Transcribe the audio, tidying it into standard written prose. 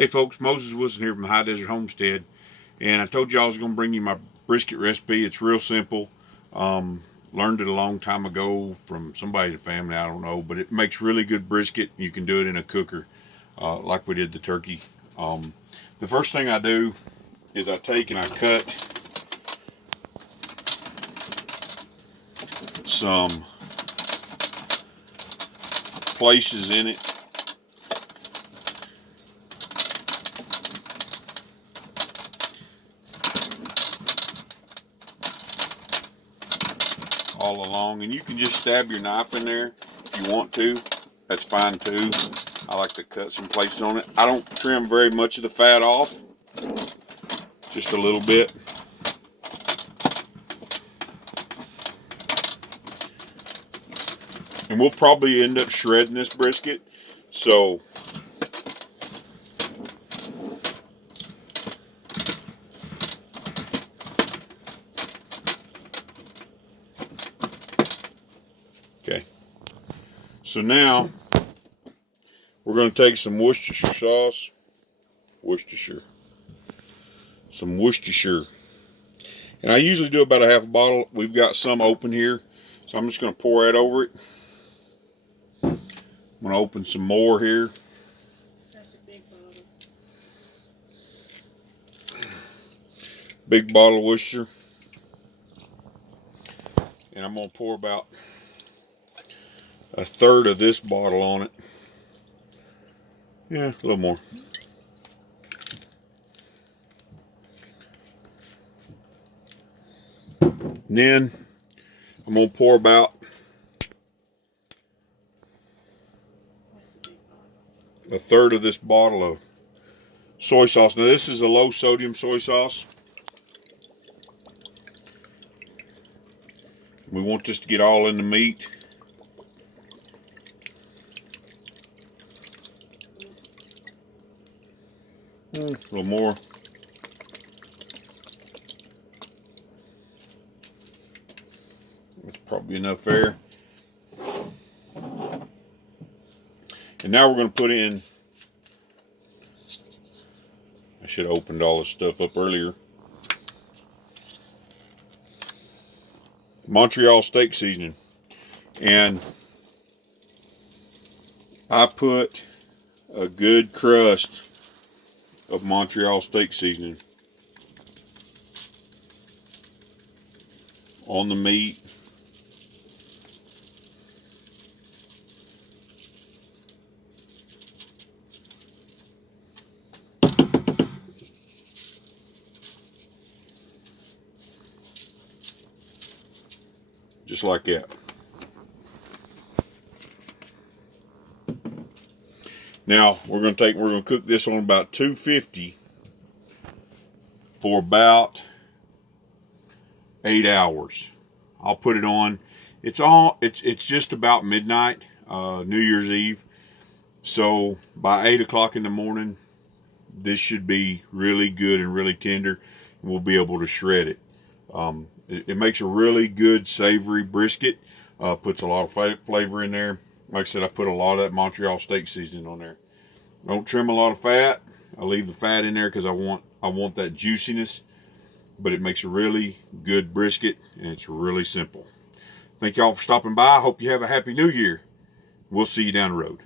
Hey folks, Moses Wilson here from High Desert Homestead, and I told you I was going to bring you my brisket recipe. It's real simple. Learned it a long time ago from somebody in the family, I don't know, but it makes really good brisket. You can do it in a cooker like we did the turkey. The first thing I do is I take and I cut some places in it. All along, and you can just stab your knife in there if you want to. That's fine too. I like to cut some places on it. I don't trim very much of the fat off, just a little bit. And we'll probably end up shredding this brisket, so okay. So now we're going to take some Worcestershire sauce. Some Worcestershire. And I usually do about a half a bottle. We've got some open here, so I'm just going to pour that over it. I'm going to open some more here. That's a big bottle. Big bottle of Worcestershire. And I'm going to pour about a third of this bottle on it. Yeah, a little more. And then I'm going to pour about a third of this bottle of soy sauce. Now this is a low sodium soy sauce. We want this to get all in the meat. A little more. That's probably enough there. And now we're going to put in, I should have opened all this stuff up earlier, Montreal steak seasoning. And I put a good crust of Montreal steak seasoning on the meat. Just like that. Now we're going to cook this on about 250 for about 8 hours. I'll put it on. It's just about midnight, New Year's Eve. So by 8 o'clock in the morning, this should be really good and really tender. We'll be able to shred it. It makes a really good savory brisket. Puts a lot of flavor in there. Like I said, I put a lot of that Montreal steak seasoning on there. Don't trim a lot of fat. I leave the fat in there because I want that juiciness. But it makes a really good brisket, and it's really simple. Thank y'all for stopping by. I hope you have a happy new year. We'll see you down the road.